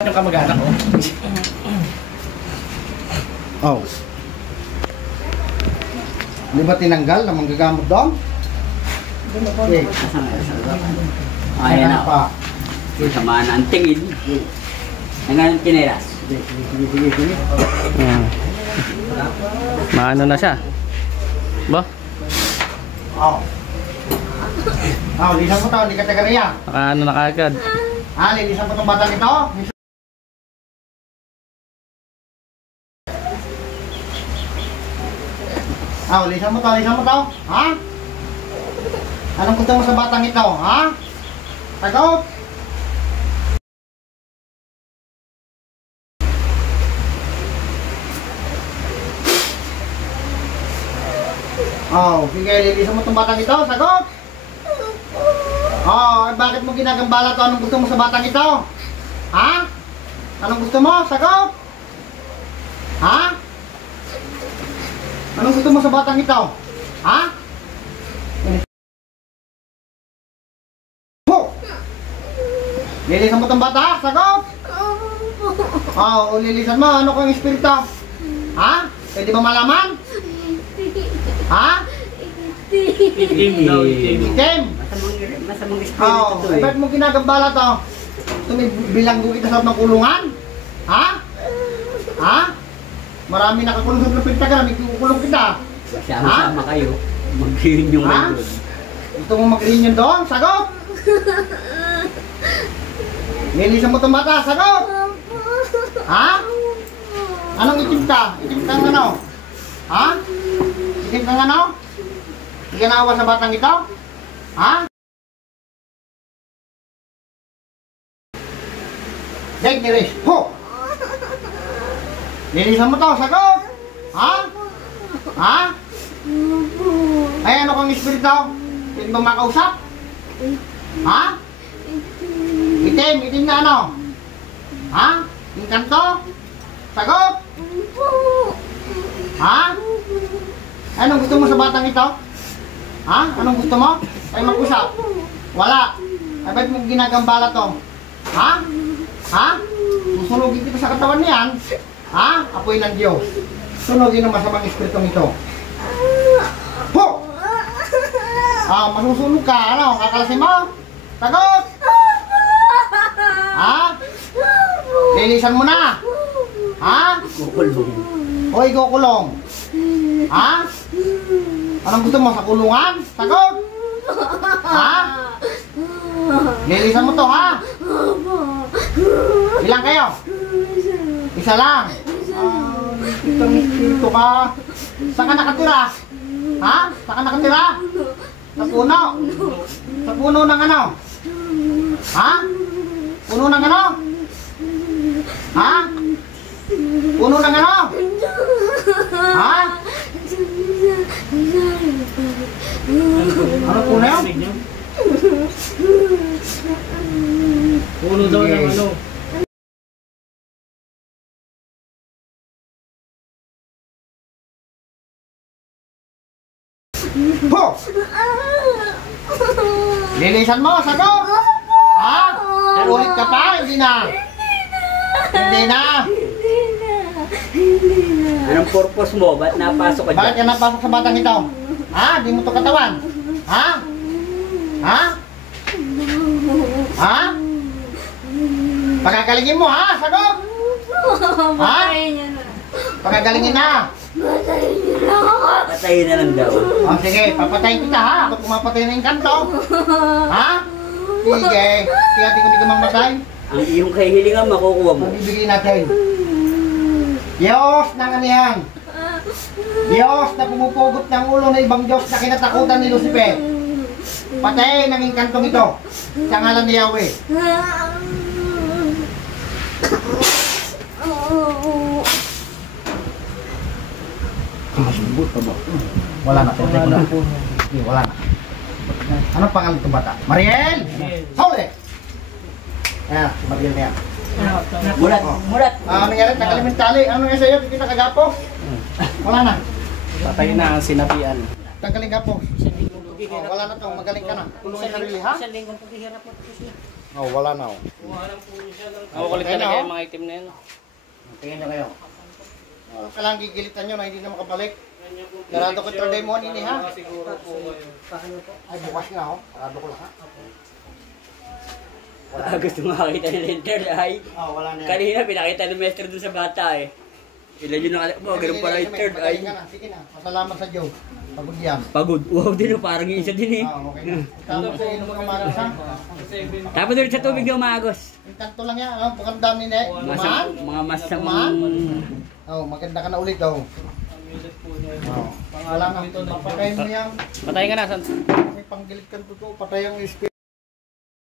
Yung kamag-anak ko. Oh. Di ba tinanggal na manggagamot doon? Okay. Ayan na pa. Samaan ang tingin. Ngayon tineras. Sige. Maano na siya? Ba? Oh. Oh, lisan mo to, hindi ka taga-riya. Nakaano na kagad. Lilisan mo itong batang ito. Lisan mo to. Ha? Anong gusto mo sa batang ito? Ha? Tagot? Sige, lilisan mo itong batang ito. Sagot? Bakit mo ginagambala to? Anong gusto mo sa batang ito? Ha? Anong gusto mo? Sagot? Ha? Anong gusto mo sa batang ito? Ha? Lilisan mo itong bata? Sagot? Lilisan mo. Ano kong espiritu? Ha? Pwede ba malaman? Ha? Itim daw, Itim? Masamang espiritu to eh. Ba't mo ginagambala to? Bilanggo kita sa kulungan? Ha? Ha? Marami nakakulong sa pintagan, may kukulong kita. Sama-sama kayo. Mag-reunion kayo doon. Gusto mo mag-reunion doon? Sagot! Nilisan mo itong bata, sagot! Ha? Anong itim ka? Itim kang ano? Ha? Itim kang ano? Hindi ka naawa sa batang ito? Ha? Dek, niris. Ho! Nilisan mo to, sagot! Ha? Ha? Ay, ano kang espiritu? Pwede ba makausap? Ha? Itim na ano? Ha? Yung kanto? Sagot? Ha? Anong gusto mo sa batang ito? Ha? Anong gusto mo? Ay mag-usap? Wala. Ay ba't mo ginagambala to? Ha? Ha? Susunugin kita sa katawan niyan. Ha? Apoy ng Diyos. Sunugin ang masamang espiritong ito. Ho! Masusunog ka. Ano? Kakalasin mo? Sagot! Ha? Lilisan mo na. Ha? Kukulong. Hoy, kukulong. Ha? Anong gusto mo sa kulungan? Sagot! Ha? Lilisan mo to, ha? Ilang kayo? Isa lang. Itong espiritu ka. Saan ka nakatira? Ha? Saan ka nakatira? Sa puno. Sa puno ng ano? Ha? Puno ng ano? Ha? Puno ng ano? Ha? Ano puno yun? Puno daw ng ano. Ho! Lilisan mo, sagot! Ha? Ulit ka pa? Hindi na! Hindi na! Anong purpose mo? Ba't napasok ka dyan? Bakit ka napasok sa batang ito? Ha? Di mo to katawan? Ha? Ha? Ha? Pagagalingin mo, ha? Sagot! Ha? Pagagalingin na! Patayin na lang daw. Sige, papatayin kita, ha? Ako pumapatay na yung kanto. Ha? Sige. Kaya di ko hindi ka mamatay. Ang iyong kahilingan makukuha mo. Magbibigay natin. Diyos ng anihan. Diyos na pumupugot ng ulo ng ibang Diyos na kinatakutan ni Lucifer. Patayin ang inkantong ito. Sa ngalan ni Yahweh. Masugot pa ba? Wala na. Wala na. Anong pangalan itong bata? Mariel! Sauli! Ayan, Mariel na yan. Mulat. Nangyari, nakalimentali. Ano nga sa'yo? Kita kagapo? Wala na. Patay na ang sinabihan. Tanggalin ka po. Wala na to. Magaling ka na. Tulungan sarili, ha? Isang linggong paghihirap mo. Oh, wala na. Makukulit Okay na, talaga oh. yung mga itim na yun. Tingin na kayo. Kailangan gigilitan nyo na hindi na makabalik. Narado ko third day mo ini ha. Ay, bukas na oh. Narado ko lang ha. Gusto makakita ni Lenter ay. Oh, wala na yan. Kanina pinakita ni Maestro dun sa bata eh. Ilan yun nakala mo, ganun pala yung third ay. Sige na. Pasalamat sa Joe. Pagod yan. Pagod. Wow din oh, parang yung isa din eh. Okay na. Tapos sa inom ng umagas ha. Tapos ulit sa tubig na umagos. Yung kanto lang yan. Ano? Bukang dami na eh. Dumaan. Mga masamang... Oh, maganda ka na ulit oh. Oh. Wala na. Papatayin mo yan. Patay ka na, San. May panggilit kang totoo. Patay ang SP.